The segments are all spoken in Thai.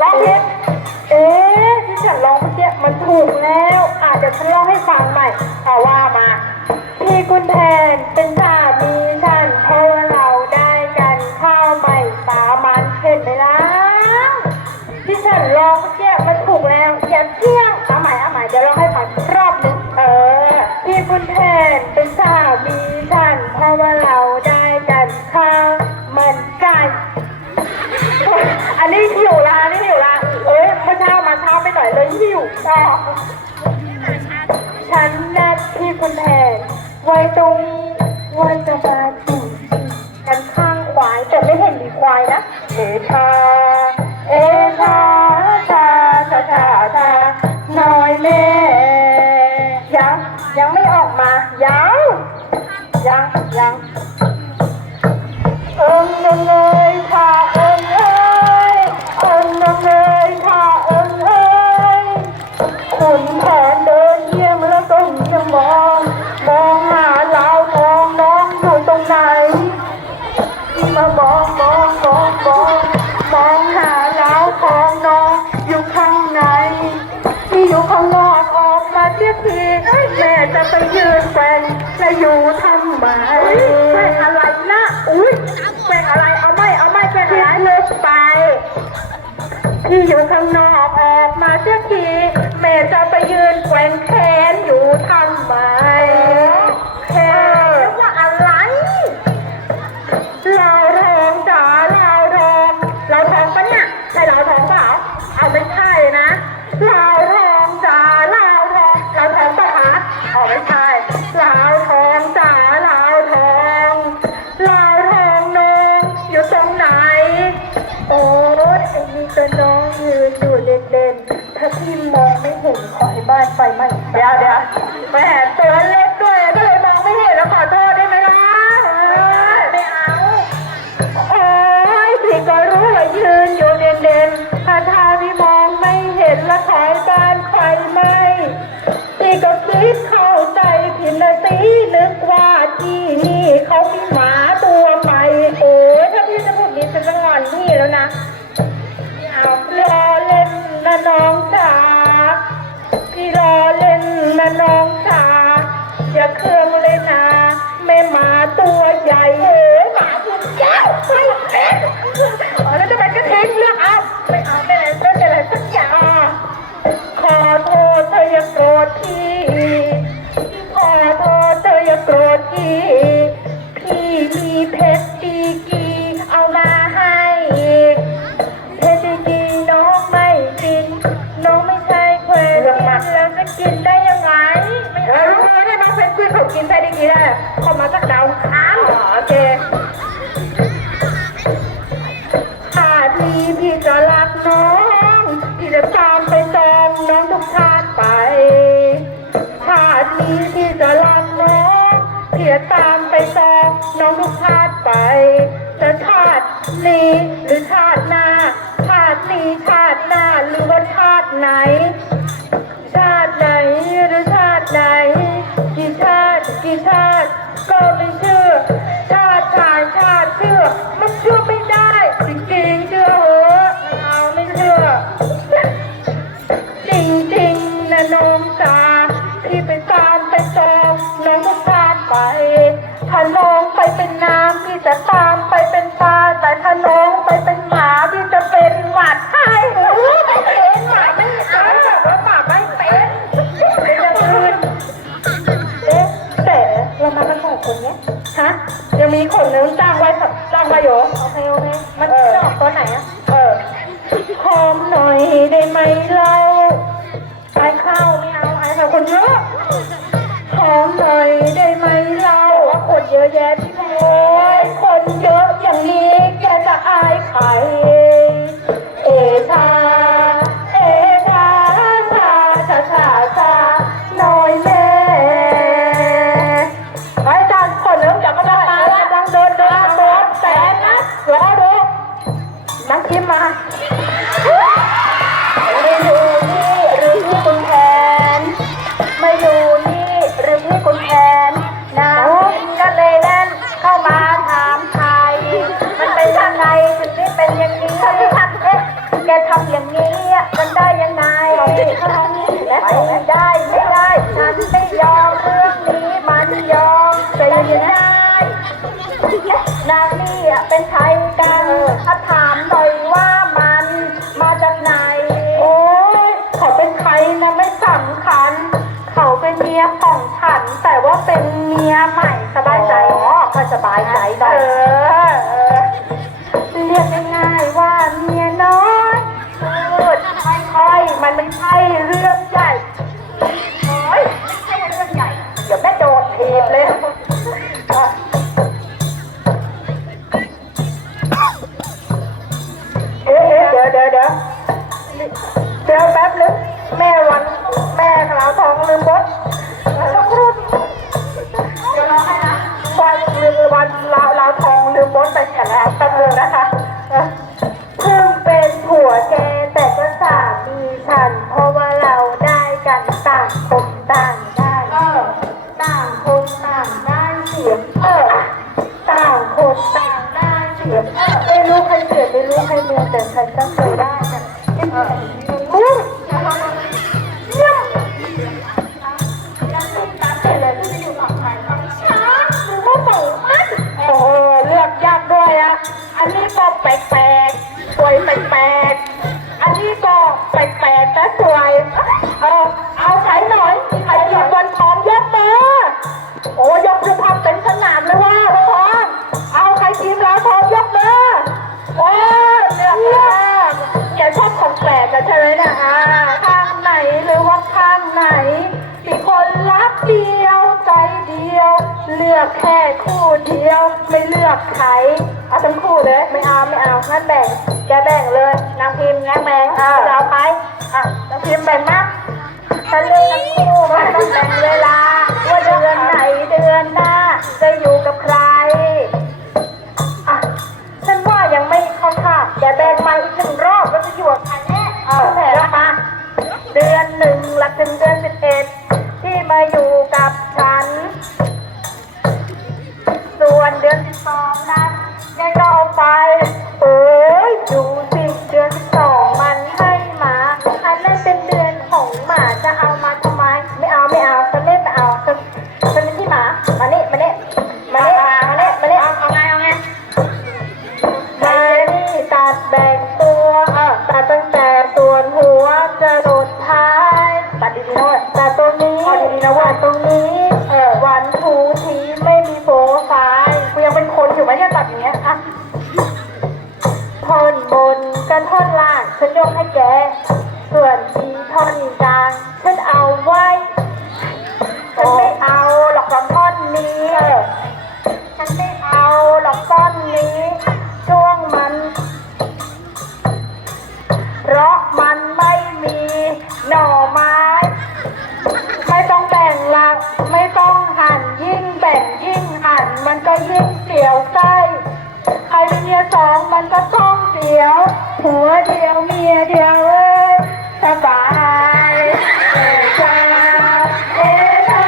ร้องผิดเอ๊ที่ฉันล้องเมื่อกี้มันถูกแล้ว อาจจะฉันล้องให้ฟังใหม่เอาว่ามาพี่คุณแทนเป็นสามีฉันเพราะว่าเราได้กันข้าวใหม่สามันเห็นไหมล่ะที่ฉันล้องเมื่อกี้มันถูกแล้วอย่าเที่ยงเอาใหม่เอาใหม่เดี๋ยวร้องให้ฟัง หิวต่อฉันนัดพี่คุณแทนไว้ตรงนี้ว่าจะมาถึงกันข้างควายแต่ไม่เห็นมีควายนะเอชาเอชาชาชาชาชาน้อยแม่ยังยังไม่ออกมายังยังยังเอิงนงเอย ไปยืนแฟนจะอยู่ทำไมแฟนอะไรนะอุ้ยแฟนอะไรเอาไม่เอาไม่แฟนอะไรเลิกไปที่อยู่ข้างนอกออกมาเสียทีแม่จะไปยืนแขวนแขนอยู่ทำไม เอาไม่าทองจ๋าเราทองเราทองน้องอยู่ตรงไหน โอ้ยไอ้นี่ก็น้องยืนอยู่เด่นๆถ้าพี่มองไม่เห็นขอให้บ้านไฟไหม้เดี๋ยวเดี๋ยวแม่ตัวเล แล้วนะไม่เอารอเล่นนะน้องจ๋าพี่รอเล่นนะน้องจ๋าอย่าเครื่องเลยนะแม่หมาตัวใหญ่เอ๋ยหมาตัวเจ้าไม่เล่นอ๋อแล้วจะไมก็ทิ้งเรื่องเอาไเอรู้ไหมได้มาเป็นเพื่อนเขากินได้ดีกีได้เขามาจากดาวค้างเหรอโอเคถ้าพี่พี่จะรักน้อง พี่จะตามไปจองน้องทุกชาติไปถ้าพี่พี่จะรักน้องพี่จะตามไปจองน้องทุกชาติไปจะชาตินี้หรือชาติหน้าชาตินี้ชาติหน้าหรือว่าชาติไหน ชาติไหน กี่ชาติก็ไม่เชื่อ ชาติชายชาติเชื่อมันเชื่อไม่ นนึงจ้างไว้สับจ้างไว้อยู่โอเคโอเคมันจะออกตัวไหนอะเออหอมหน่อยได้ไหมเราไอ้ข้าวไม่เอาไอ้ข้าวคนเยอะขอหน่อยได้ไหมเราว่าคนเยอะแยะที่โอ้ยคนเยอะอย่างนี้แกจะอายใคร เป็นอย่างนี้เธอทำเอ๊ะแกทำอย่างนี้มันได้ยังไงไม่ได้ไม่ได้ฉันไม่ยอมเรื่องนี้มันยอมจะยังไงนางนี่เป็นใครกันถ้าถามหน่อยว่ามันมาจากไหน โอ้ยเขาเป็นใครนะไม่สำคัญ เขาเป็นเมียของฉัน แต่ว่าเป็นเมียใหม่สบายใจอ๋อก็สบายใจหน่เออเรียกได้ มันไม่ใช่เรื่องใหญ่เฮ้ยไม่ใช่เรื่องใหญ่ เดี๋ยวแม่โดนทีบเลยเอ๊ะเอ๊ะเดี๋ยวเดี๋ยวเดี๋ยวเดี๋ยวแป๊บนึงแม่วันแม่ขาวทองลืมบดสักครู่เดี๋ยวรอให้นะวันลืมวันลาวลาวทองลืมบดไปแข่งแล้วแป๊บนึงนะคะ ไม่รู้ใครเสียไม่รู้ใครเมียแต่ฉันก็เคยได้กันเอออุ้ยเยี่ยมโอ้โหเลือกยากด้วยอะ อันนี้ก็แปลกๆสวยแปลกๆอันนี้ก็แปลกๆแต่สวยเออเอาใช้หน่อยใครอยู่บนท้องยกมือโอ้ยกจะทำเป็นสนามเลยว่า ของแปลกกันใช่ไหมเนี่ยอ่าข้างไหนหรือว่าข้างไหนที่คนรักเดียวใจเดียว เลือกแค่คู่เดียว ไม่เลือกใครเอาทั้งคู่เลย ไม่เอาไม่เอางั้นแบ่งแกแบ่งเลยนางพิมพ์งั้นแบ่งอ่าเราไปอะนางพิมพ์แบ่งมากฉันเลือกทั้งคู่มันต้องแบ่งเวลาว่าเดือนไหนเดือนหน้า ดีๆนะเว้ยตัดตรงนี้เออวันทูทีไม่มีโฟรไฟล์กูยังเป็นคนอยู่ไหมเนี่ยตัดอย่างเงี้ยอะท่อนบนกับท่อนล่างฉันยกให้แก ส่วนทีท่อนกลางฉันเอาไว้ ยิ่งเสียวไส้ใครเมียสองมันก็ต้องเสียวผัวเดียวเมียเดียวเอ้ยสบายเอ้ยจ้าเอ้ยจ้า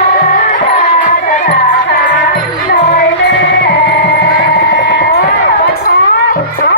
จ้าจ้าจ้าจ้าหน่อยแม่ไม่ใช่ไม่